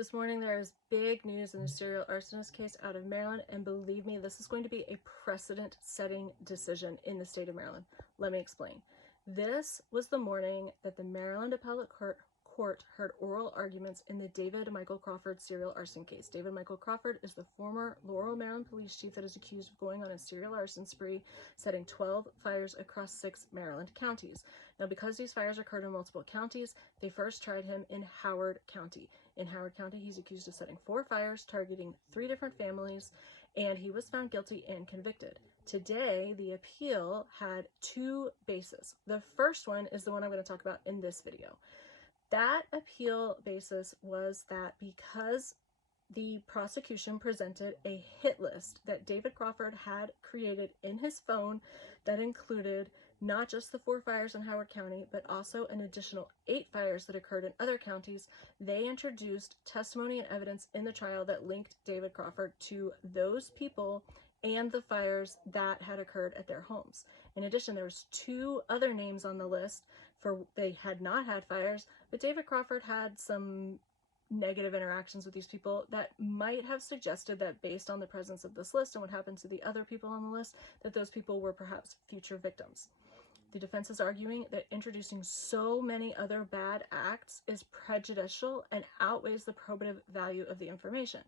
This morning there is big news in a serial arsonist case out of Maryland, and believe me, this is going to be a precedent-setting decision in the state of Maryland. Let me explain. This was the morning that the Maryland Appellate Court heard oral arguments in the David Michael Crawford serial arson case. David Michael Crawford is the former Laurel, Maryland police chief that is accused of going on a serial arson spree, setting 12 fires across 6 Maryland counties. Now, because these fires occurred in multiple counties, they first tried him in Howard County. In Howard County, he's accused of setting 4 fires, targeting 3 different families, and he was found guilty and convicted. Today, the appeal had 2 bases. The first one is the one I'm going to talk about in this video. That appeal basis was that because the prosecution presented a hit list that David Crawford had created in his phone that included not just the 4 fires in Howard County, but also an additional 8 fires that occurred in other counties, they introduced testimony and evidence in the trial that linked David Crawford to those people and the fires that had occurred at their homes. In addition, there was 2 other names on the list for they had not had fires, but David Crawford had some negative interactions with these people that might have suggested that based on the presence of this list and what happened to the other people on the list, that those people were perhaps future victims. The defense is arguing that introducing so many other bad acts is prejudicial and outweighs the probative value of the information.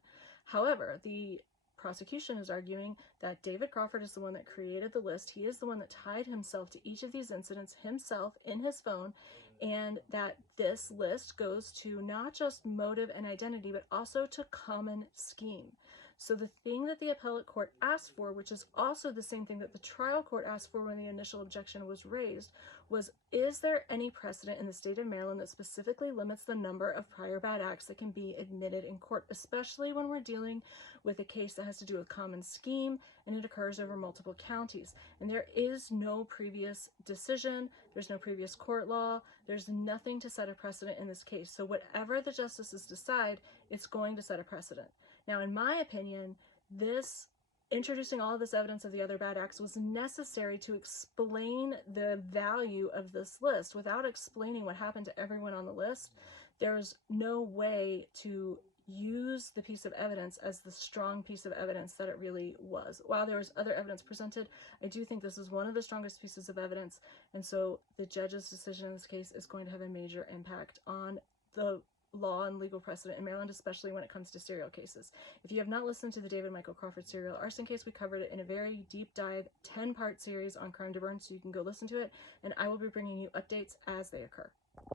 However, the prosecution is arguing that David Crawford is the one that created the list. He is the one that tied himself to each of these incidents himself in his phone, and that this list goes to not just motive and identity, but also to common scheme. So the thing that the appellate court asked for, which is also the same thing that the trial court asked for when the initial objection was raised, was, is there any precedent in the state of Maryland that specifically limits the number of prior bad acts that can be admitted in court, especially when we're dealing with a case that has to do with common scheme and it occurs over multiple counties? And there is no previous decision, there's no previous court law, there's nothing to set a precedent in this case. So whatever the justices decide, it's going to set a precedent. Now, in my opinion, this introducing all of this evidence of the other bad acts was necessary to explain the value of this list. Without explaining what happened to everyone on the list, there's no way to use the piece of evidence as the strong piece of evidence that it really was. While there was other evidence presented, I do think this is one of the strongest pieces of evidence, and so the judge's decision in this case is going to have a major impact on the law and legal precedent in Maryland, especially when it comes to serial cases. If you have not listened to the David Michael Crawford serial arson case, we covered it in a very deep dive 10-part series on Crime to Burn, so you can go listen to it, and I will be bringing you updates as they occur.